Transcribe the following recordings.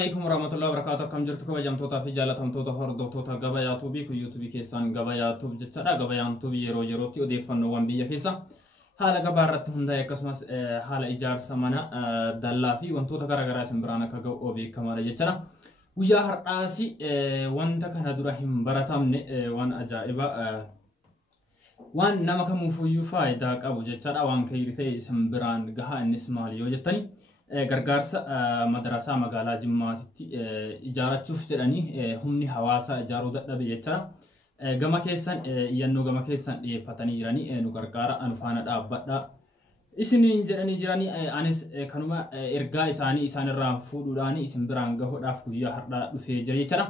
عليكم ورحمة الله وبركاته. كم جرتكم بجمتوتا في جالتهم توتا هردوتا غبا ياتوبي كو يوتيوب كيسان غبا ياتوب جتشا غبا يانتوبي يرو يروتي وديفن وان بيا كيسا حالا غبارت هندا يكسمس حالا إيجار سمانا دلا في وانتوتا غرغرا سمبرانا كغو أوبي كمالا جتشا ويا هرقاسي وانتا كان دورهم براتامن وان أجائبا وان نمك مفويو فايدا قبو جتشا وان كيرتي سمبران غها النسمالي وجتاني gargaarsa madrasaa magaalaa Jimmaatitti ijaarachuuf jedhanii humni hawaasaa ijaaruu dadhabe jecha gama keessan iyyannoo gama keessan dhiyeeffatanii jiranii nu gargaara anu faana dhaabbadha isiniin jedhanii jiranii anis kanuma ergaa isaanii isaanirraa fuudhuudhaan isin biraan gahuudhaaf guyyaa har'aa dhufee jira jecha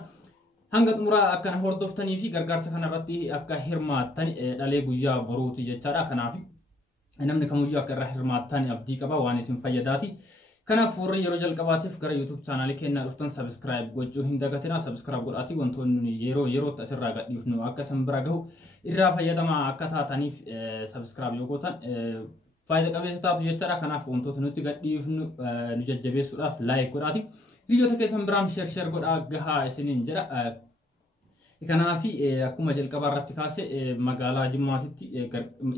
hanga xumuraa akkana hordoftanii fi gargaarsa kanarratti akka hirmaattan dhalee guyyaa boruuti jechaadha kanaaf namni kamuyyuu akka irraa hirmaattan abdii qaba waan isin fayyadaati kana fuurri yeroo jalqabaatiif gara YouTube channel keenna dhuftan subscribe gochuu hin dagatina subscribe godhaati wantoonni yeroo asirraa gadhiifnu akka isin bira gahu irraa fayyadamaa akka taataniif subscribe yoo gootan faayida qabeessa taatu jechaadha kanaaf wantoota nuti gadhiifnu nu jajjabeessuudhaaf like godhaati viidiyoota keessan biraan share godhaa gahaa isiniin jedha kanaaf akkuma jalqabaa irratti kaase magaalaa Jimmaatitti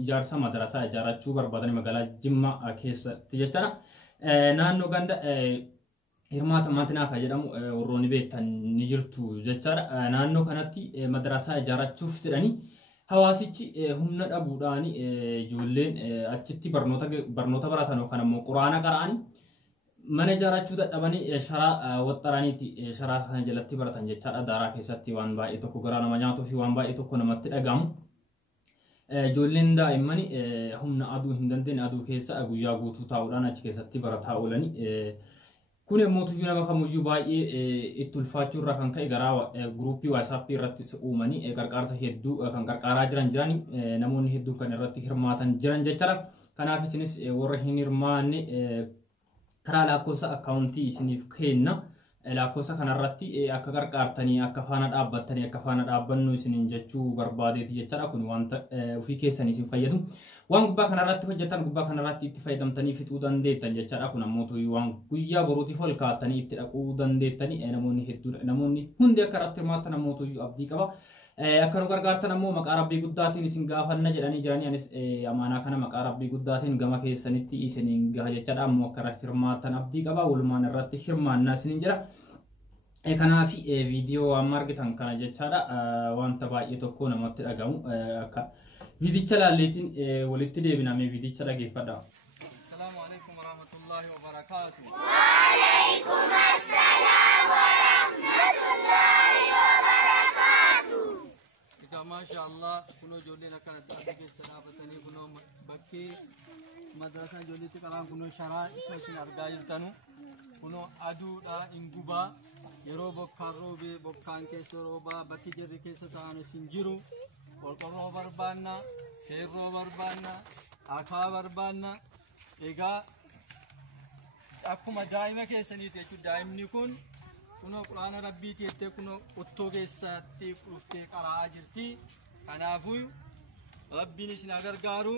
ijaarsa madrasaa ijaarachuu barbaadanii magaalaa Jimmaa keessatti jechaadha naannoo ganda hirmaata maatinaafa jedhamu warroonni beektan ni jirtu jechaadha naannoo kanatti madrasaa ijaarachuuf jedhanii hawaasichi humna dhabuudhaan ijoolleen achitti barnoota baratan yookaan immoo quraana qara'anii mana ijaarachuu dadhabanii sharaa waxxaraniiti sharaa kana jalatti baratan jechaadha daaraa keessatti waan baay'ee tokko garaa nama nyaatuu fi waan baay'ee tokko namatti dhagahamu ijoolleen daa'immanii humna aduu hin dandeenye aduu keessa guyyaa guutuu taa'uudhaan achi keessatti barataa oolanii kun immoo tuyyuu nama kamuyyuu baay'ee itti ulfaachuu irraa kan ka'e garaa guruupii WhatsApp irratti uumanii gargaarsa hedduu kan gargaaraa jiran namoonni hedduu kan irratti hirmaatan jiran jechaadha kanaaf isinis warra hin hirmaanne karaa lakkoofsa akkaawuntii isiniif kenna lakkoofsa kanarratti akka gargaartanii akka faana dhaabbattanii akka faana dhaabbannu isiniin jechuu barbaadeeti jechaadha kun wanta ofii keessanii isin fayyadu waan gubbaa kanarratti hojjetan gubbaa kanarratti itti fayyadamtanii fixuu dandeettan jechaadha kun ammoo waan guyyaa boruutiif ol kaa'attanii itti dhaquu dandeettanii namoonni hedduu namoonni hundi akka irratti hirmaattan ammoo abdii qaba akka nu gargaartan ammoo maqaa rabbii guddaatiin isin gaafanna jedhanii jiranii anis amaanaa kana maqaa rabbii guddaatiin gama keessanitti isiniin gaha jechaadha ammoo akka irratti hirmaattan abdii qaba walumaan irratti hirmaannaa isiniin jira kanaaf viidiyoo amma argitan kana jechaadha wanta baay'ee tokko namatti dhagamu akka viidicha laalleetiin walitti deebinamee viidicha dhageeffadha. Assalaamu alaykum wa rahmatullahi wa barakaatuh. Wa alaykum assalaam wa rahmatullahi wa barakaatuh. MashaAllah kuno ijoolleen akkanatti adda keessa dhaabatanii kunoo bakkee madrasaa ijoolleetti qaraan kunoo sharaa isa isin argaa jirtanu kunoo aduudha ingubaa yeroo bokkaan roobee bokkaan keessa roobaa bakki jirri keessa ta'an isin jiru qorqorroo barbaanna feerroo barbaanna akaa barbaanna egaa akkuma daa'ima keessaniiti jechuudha daa'imni kun kuno quraana rabbiiti jettee kuno qottoo keessatti dhuftee qara'aa jirti kanaafuu rabbiin isin gargaaru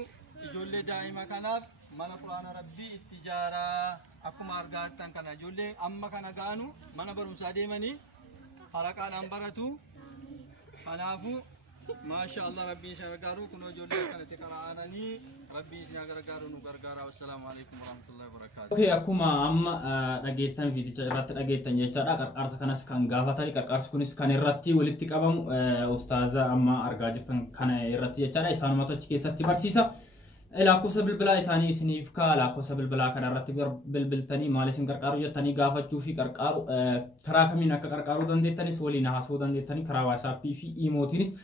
ijoollee daa'ima kanaaf mana quraana rabbii itti ijaaraa akkuma argaa jirtan kana ijoollee amma kana gaanu mana barumsaa deemanii haraqaadhaan baratu kanaafuu MashaAllah rabbiin isin gargaaru kuno ijoollee kanatti qara'anii rabbiin isin gargaaru nu gargaara wassalamu alaykum wa rahmatullahi wa barakatuh. Okay akkuma amma dhageettan viidicha irratti dhageettan jechaadha qarqaarsa kanas kan gaafatanii qarqaarsi kunis kan irratti walitti qabamu ustaaza amma argaa jirtan kana irratti jechaadha isaanumatu achi keessatti barsiisa lakkoofsa bilbilaa isaanii isiniif kaa lakkoofsa bilbilaa kana irratti bilbiltanii maal isin qarqaaru jettanii gaafachuu fi qarqaaru karaa kamiin akka qarqaaruu dandeettanis waliin haasa'uu dandeettanii karaa WhatsApp fi imootiinis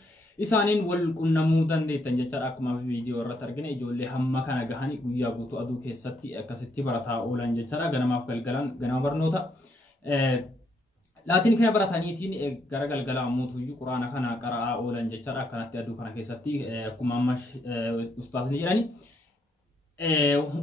isaaniin wal qunnamuu dandeettan jechaadha akkuma viidiyoo irratti argine ijoollee hamma kana gahanii guyyaa guutuu aduu keessatti akkasitti barataa oolan jechaadha ganamaaf galgalaan ganama barnoota laatiin kana barataniitiin gara galgalaa ammoo quraana kana qara'aa oolan jechaadha akkanatti aduu kana keessatti akkuma amma ustaasni jedhani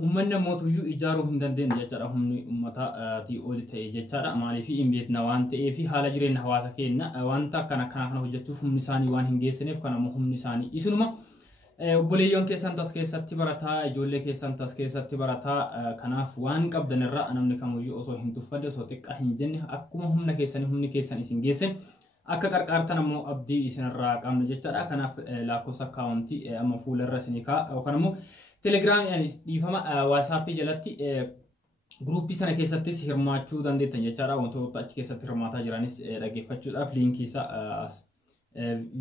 ummanni mootuyyuu ijaaruu hin dandeenye jechaadha humni ummataatii ol ta'e jechaadha maaliif hin beekna waan ta'eef haala jireenya hawaasa keenya wanta kana hojjechuuf humni isaanii waan hin geessineef kana humni isaanii isinuma obboleeyyoon keessan tas keessatti barataa ijoollee keessan tas keessatti barataa kanaaf waan qabdan irraa namni kamuyyuu osoo hin tuffanne osoo xiqqaa hin jenne akkuma humna keessanii humni keessan isin geesse akka qarqaartan ammoo abdii isinirraa qabna jechaadha. Kanaaf lakkoofsa akkaawuntii amma fuula irra isinii kaa'a yookaan ammoo telegiraamii dhiifama waatsaappii jalatti gruupii sana keessattis hirmaachuu dandeettan jechaadha. Wantoota achi keessatti hirmaataa jiranis dhaggeeffachuudhaaf liinkii isaa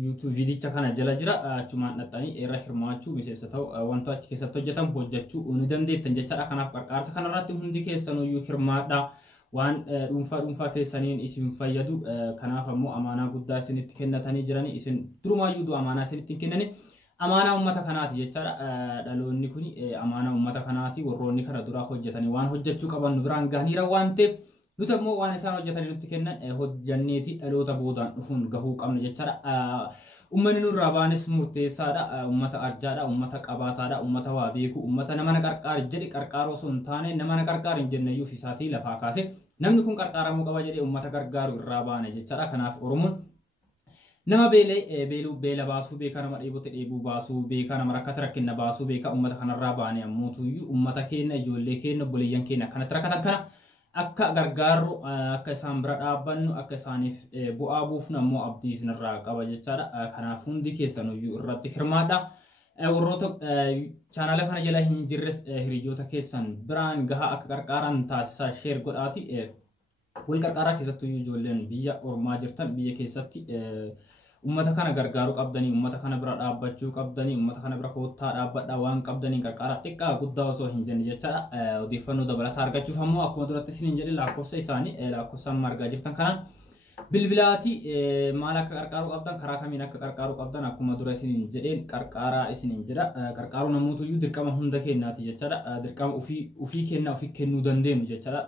YouTube viidicha kana jala jira. Achumaan dhaxxanii irra hirmaachuu miseensa ta'u wantoota achi keessatti hojjetan hojjechuu ni dandeettan jechaadha. Kanaaf qarqaarsa kanarratti hundi keessanuyyuu hirmaadha. Waan dhuunfaa keessaniin isin fayyadu. Kanaaf ammoo amaanaa guddaa isinitti kennatanii jiranii isin durumaayyuu amaanaa isinitti hin kennani. Amaanaa uummata kanaati jechaadha. Dhaloonni kun amaanaa uummata kanaati. Warroonni kana duraa hojjetanii waan hojjechuu qaban nu biraan gahaniira waan ta'eef nuti ammoo waan isaan hojjetanii nutti kennan hojjanneeti dhaloota boodaan dhufuun gahuu qabna jechaadha. Uummanni nurraa baanis murteessaadha. Uummata arjaadha, uummata qabaataadha, uummata waa beeku, uummata nama na qarqaari jedhe qarqaaroo osoo hin taane nama na qarqaari hin jenneyyuu fisaatii lafaa kaase namni kun qarqaaramuu qaba jedhee uummata gargaaru irraa baane jechaadha. Kanaaf Oromoon nama beela baasuu beeka, nama dheebote dheebuu baasuu beeka, nama rakkate rakkina baasuu beeka. Uummata kanarraa baane ammuutuyyuu uummata keenya ijoollee keenya obboleeyyan keenya akkanatti rakkatan kana akka gargaarru akka isaan bira dhaabbannu akka isaaniif bu'aa buufnu ammoo abdii isinirraa qaba jechaadha. Kanaaf hundi keessanuyyuu irratti hirmaadha. Warroota chaanala kana jala hin jirres hiriyoota keessan biraan gahaa akka qarqaaran taasisaa sheer godhaati. Wal qarqaaraa keessattuyyuu ijoolleen biyya ormaa jirtan biyya keessatti ummata kana gargaaruu qabdanii, ummata kana bira dhaabbachuu qabdanii, ummata kana bira koottaa dhaabbadhaa waan qabdanii qarqaaraa xiqqaa guddaa osoo hin jenne jechaadha. Odeeffannoo dabalataa argachuuf ammoo akkuma duratti isin hin jedhe lakkoofsa isaanii lakkoofsa amma argaa jirtan kanaan bilbilaati maal akka qarqaaruu qabdan karaa kamiin akka qarqaaruu qabdan akkuma dura isin hin jedheen qarqaaraa isin hin jedha. Qarqaaruu namuutuyyuu dirqama hunda kennaati jechaadha. Dirqama ofii kennaa ofii kennuu dandeenyu jechaadha.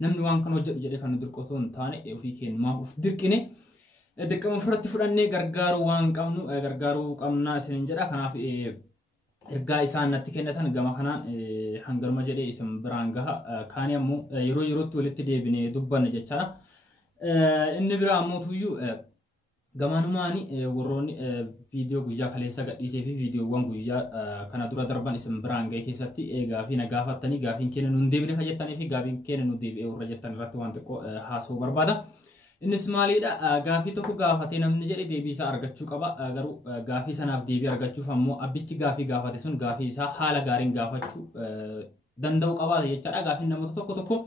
Namni waan kan hojjetu jedhee kan nu dirqotoo hin taane ofii kennumaaf of dirqine dirqama ofirratti fudhannee gargaaruu waan qabnu gargaaruu qabnaa isin jedha. Kanaaf ergaa isaan natti kennatan gama kanaan hangalma jedhee isin biraan gaha. Kaani ammoo yeroo yerootti walitti deebinee dubbanna jechaadha. Inni biraa ammoo gamaanumaani warroonni viidiyoo guyyaa kaleessa gadhiisee fi viidiyoowwan guyyaa kana dura darban isin biraan ga'e keessatti gaafii na gaafattanii gaafiin keenya nuun deebine fayyadanii fi gaafiin keenya nu deebi'ee warra jettan irratti waan xiqqoo haasa'uu barbaada. Innis maalidha? Gaafii tokko gaafatee namni jedhe deebii isaa argachuu qaba. Garuu gaafii sanaaf deebii argachuuf ammoo abbichi gaafii gaafate sun gaafii isaa haala gaariin gaafachuu danda'uu qabaata jechaadha. Gaafiin namoota tokko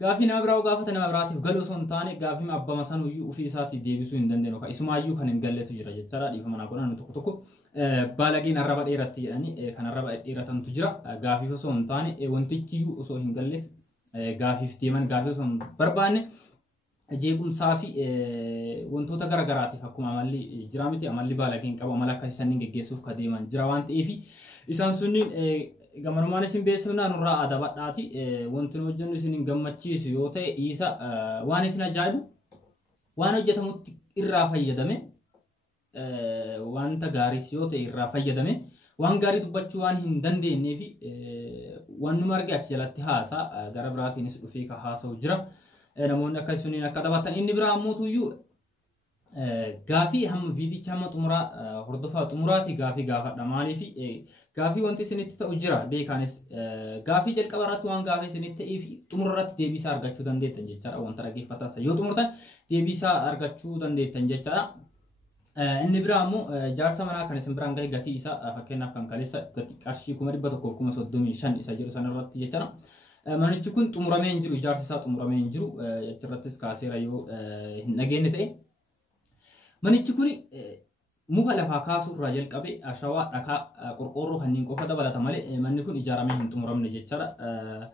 gaafii nama biraa gaafate nama biraatiif galuu osoo hin taane gaafii abbama sanuyyuu ofii isaatti deebisuu hin dandeenyu. Isumaayyuu kan hin galletu jira jechaadha. Dhiifama naa godhan tokko baalagiin arraba dheeratti jedhanii kan arraba dheeratantu jira. Gaafii osoo hin taane wantichiyyuu osoo hin galleef gaafiif deeman gaafii osoo hin barbaanne jeequmsaa fi wantoota garagaraatiif akkuma amalli jira miti. Amalli baalagiin qabu amala akkasii sanniin geggeessuuf ka deeman jira waan ta'eef isaan sunniin gamanumaan isin beeksifnaa nurraa adabadhaati. Wanti nu hojjennu isin gammachiisu yoo ta'e isa waan isin ajaa'ibu waan hojjetamutti irraa fayyadame wanta gaariis yoo ta'e irraa fayyadame waan gaarii dubbachuu waan hin dandeenyee fi waan nu marge achi jalatti haasaa gara biraatiinis dhufee ka haasa'u jira. Namoonni akka suniin akka taphatan inni biraa ammuutuyyuu gaafii hamma viidicha hamma xumuraa hordofaa xumuraati gaafii gaafadha. Maaliif gaafii wanti isinitti ta'u jira beekaanis gaafii jalqaba irratti waan gaafii isinitti ta'ee fi xumura irratti deebii isaa argachuu dandeettan jechaadha. Wanta dhaggeeffataa yoo xumurtan deebii isaa argachuu dandeettan jechaadha. Inni biraa ammoo jaarsa manaa kan isin biraan gahe gatii isaa fakkeenyaaf kan kaleessa gatii qarshii 1,135 isa jedhu sanarratti jechaadha. Manichi kun xumuramee hin jiru, ijaarsi isaa xumuramee hin jiru. Achirrattis kaaseera yoo hin dhageenye ta'e. Manichi kun muka lafaa kaasuu irraa jalqabee ashawaa dhakaa qorqoorroo kanneen qofa dabalata malee manni kun ijaaramee hin xumuramne jechaadha.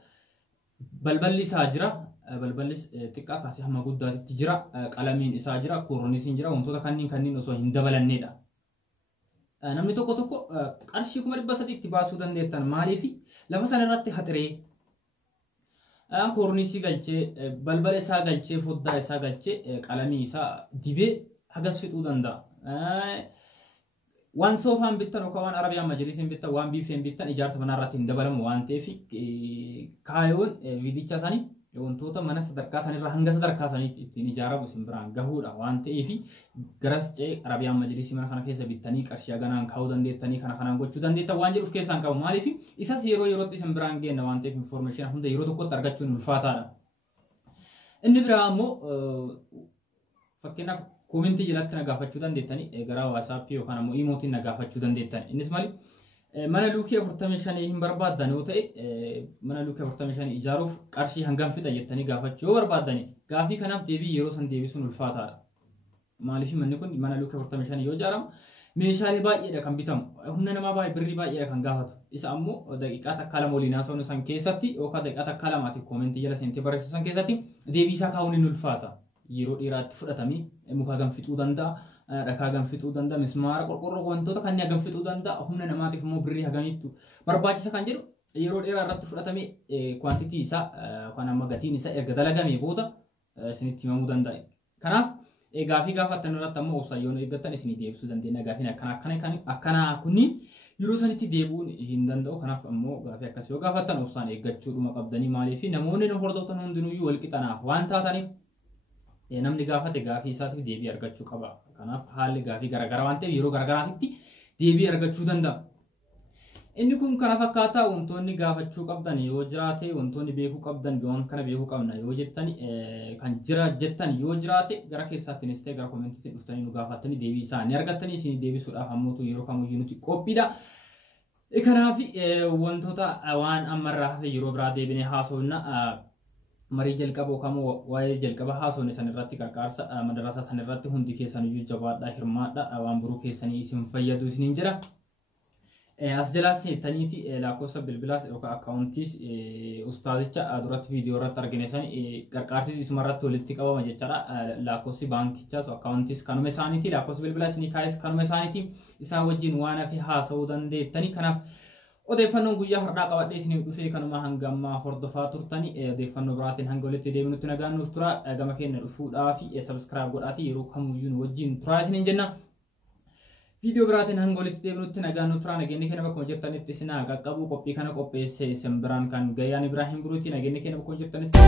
Balballi isaa jira. Balballi xiqqaa kaasee hamma guddaatti jira. Qalamiin isaa jira, kooroniisiin jira. Wantoota kanneen osoo hin dabalannedha. Namni tokko qarshii 300 itti baasuu dandeettan maaliif lafa sana irratti haxiree kooroniisii galchee balbala isaa galchee foddaa isaa galchee qalamii isaa dibee hagas fixuu danda'a. Waan soofaan bittan yookaan waan arabiyaan majlisiin bittan waan biifeen bittan ijaarsa manaa irratti hin dabalamu waan ta'eef kaayoon viidicha isaanii wantoota mana sadarkaa sanirraa hanga sadarkaa saniitti ittiin ijaaramu isin biraan gahuudha waan ta'eef garas cee Arabiyaan Majlisii mana kana keessa bittanii qarshii ganaan kaa'uu dandeettanii kana kanaan gochuu dandeettan waan jedhuuf keessaan qabu maaliif isas yerootti isin biraan geenna waan ta'eef information hunda yeroo tokkotti argachuun ulfaataadha. Inni biraa ammoo fakkeenyaaf koomentii jalatti na gaafachuu dandeettanii gara WhatsApp yookaan ammoo imootiin na gaafachuu dandeettan. Innis maali mana luukii 45 hin barbaaddan yoo ta'e mana luukii 45 ijaaruuf qarshii hangam fixa jettanii gaafachuu yoo barbaaddani gaafii kanaaf deebii yeroo san deebisuun ulfaataadha. Maaliif manni kun mana luukii 45 yoo ijaaramu meeshaalee baay'eedha kan bitamu humna namaa baay'ee birrii baay'eedha kan gaafatu isa ammoo daqiiqaa takkaa lama waliin haasawnu san keessatti yookaan daqiiqaa takkaa lamaatiif koomentii jala seentee barreessu san keessatti deebii isaa kaa'uun hin ulfaata. Yeroo dheeraatti fudhatamee muka ganfixuu danda'a. Dhakaa ganfixuu danda'a mismaara qorqorroo wantoota kanneen ganfixuu danda'a humna namaatiif immoo birrii hagamittu barbaachisa kan jedhu yeroo dheeraa irratti fudhatamee kwantitii isaa kan amma gatiin isaa erga dalagamee booda isinitti himamuu danda'a. Kanaaf gaafii gaafattan irratti ammoo obsayyoon eeggattan isinii deebisuu dandeenya gaafiin akkanaa kunniin yeroo sanitti deebi'uun hin danda'u. Kanaaf ammoo gaafii akkasii yoo gaafattan obsaan eeggachuudhuma qabdanii maaliif namoonni nu hordoftan hundinuyyuu wal qixanaaf waan taataniif namni gaafate gaafii isaatiif deebii argachuu qaba. Kanaaf haalli gaafii garaagaraa waan ta'eef yeroo garaagaraatti deebii argachuu danda'a. Inni kun kana fakkaataa wantoonni gaafachuu qabdan yoo jiraate wantoonni beekuu qabdan waan kana beekuu qabna yoo jettan kan jira jettan yoo jiraate gara keessaattinis ta'e gara koomentiitti dhuftanii nu gaafattanii deebii isaanii argattanii isin deebisuudhaaf ammoo yeroo kamiyyuu nuti qophiidha. Kanaaf wantoota waan ammarraa hafe yeroo biraa deebinee haasofna. Marii jalqaba yookaan waa'ee jalqaba haasofne sanirratti qarqaarsa madarasa sanirratti hundi keessan iyyuu jabaadhaa hirmaadhaa waan biroo keessanii isin fayyadu isiniin jira. As jalaas seettaniiti lakkoofsa bilbilaas yookaan akkaawuntiis ustaazicha duratti viidiyoo irratti argine san qarqaarsi isumarratti walitti qabama jechaadha. Lakkoofsi baankichaas akkaawuntiis kanuma isaaniiti lakkoofsi bilbilaas ni kaa'es kanuma isaaniiti isaan wajjin waan hafe haasa'uu dandeettanii. Kanaaf odeeffannoon guyyaa har'aa qabadhee isiniif dhufee kanuma hanga ammaa hordofaa turtanii odeeffannoo biraatiin hanga walitti deebinutti nagaan nuuf tura. Gama keenya dhufuudhaa fi sabskiraayib godhaatii yeroo kamiyyuu nu wajjin turaa isiniin jenna. Video biraatiin hanga walitti deebinutti nagaan nuuf tura. Nageenyi keenya bakkuma jirtanitti isin haa qaqqabu. Qophii kana qopheesse isin biraan kan Gayyaan Ibraahim Buruuti. Nageenyi keenya bakkuma jirtanitti.